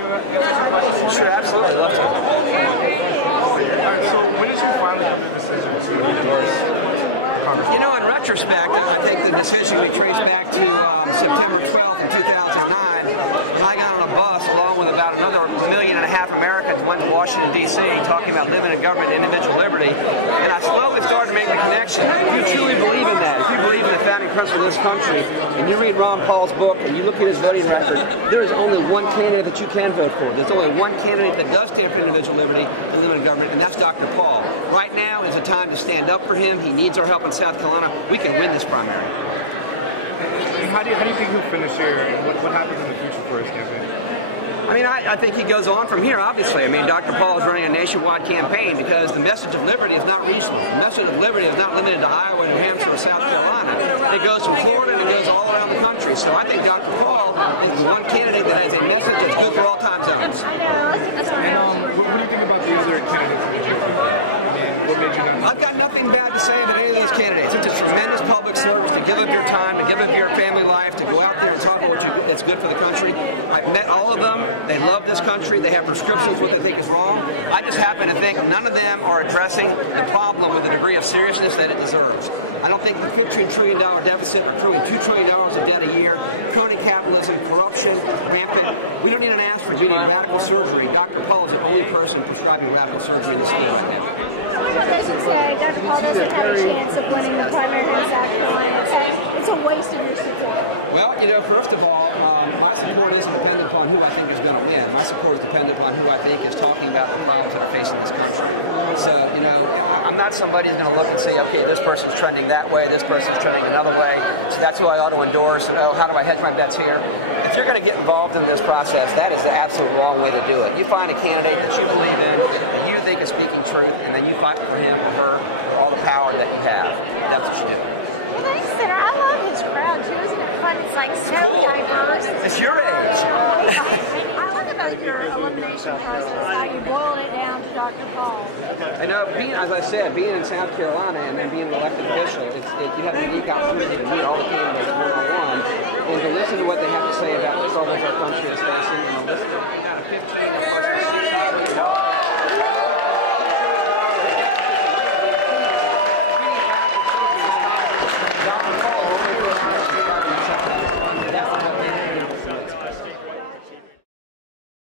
you answer some questions? Sure, absolutely. I'd love to. Alright, so when did you finally come to the decision to endorse Congress? You know, in retrospect, I think the decision we trace back to September 12th, 2009, when I got on a bus along with about another 1.5 million Americans went to Washington, D.C. talking about limited government and individual liberty, and I slowly started to make the connection. If you truly believe in that, if you believe in the founding principle of this country, and you read Ron Paul's book and you look at his voting record, there is only one candidate that you can vote for. There's only one candidate that does stand for individual liberty and limited government, and that's Dr. Paul. Right now is a time to stand up for him. He needs our help in South Carolina. We can win this primary. And how do you think he'll finish here, and what happens in the future for his campaign? I mean, I think he goes on from here, obviously. I mean, Dr. Paul is running a nationwide campaign because the message of liberty is not regional. The message of liberty is not limited to Iowa, New Hampshire, or South Carolina. It goes from Florida and it goes all around the country. So I think Dr. Paul is the one candidate that has a message that's good for all time zones. And what do you think about the other candidates in the GOP? What made you not? I've got nothing bad to say about any of these candidates. It's a tremendous public service to give up your time, to give up your family life, to go out there and talk about what's good for the country. I've met all of them. They love this country. They have prescriptions what they think is wrong. I just happen to think none of them are addressing the problem with the degree of seriousness that it deserves. I don't think the $15 trillion deficit, accruing $2 trillion of debt a year, crony capitalism, corruption, rampant. We don't need an ask for getting radical surgery. Dr. Paul is the only person prescribing radical surgery in this field right now. They should say Dr. Paul doesn't have a chance of winning the primary in South Carolina. It's a waste of your support. Well, you know, first of all, my support isn't dependent upon who I think is going to win. My support is dependent upon who I think is talking about the problems that are facing this country. So, you know, I'm not somebody who's going to look and say, okay, this person's trending that way, this person's trending another way, so that's who I ought to endorse, and oh, how do I hedge my bets here? If you're going to get involved in this process, that is the absolute wrong way to do it. You find a candidate that you believe in, that you think is speaking truth, and then you fight for him or her for all the power that you have. That's what you do. Well, thanks, Senator. I love his crowd, too. Isn't it fun? It's like so diverse. It's your age. I like about your elimination process, how you boiled it down to Dr. Paul. I know, as I said, being in South Carolina and then being an elected official, you have a unique opportunity to meet all the candidates one-on-one and to listen to what they have to say about the troubles our country is facing, and to listen to about a 15 or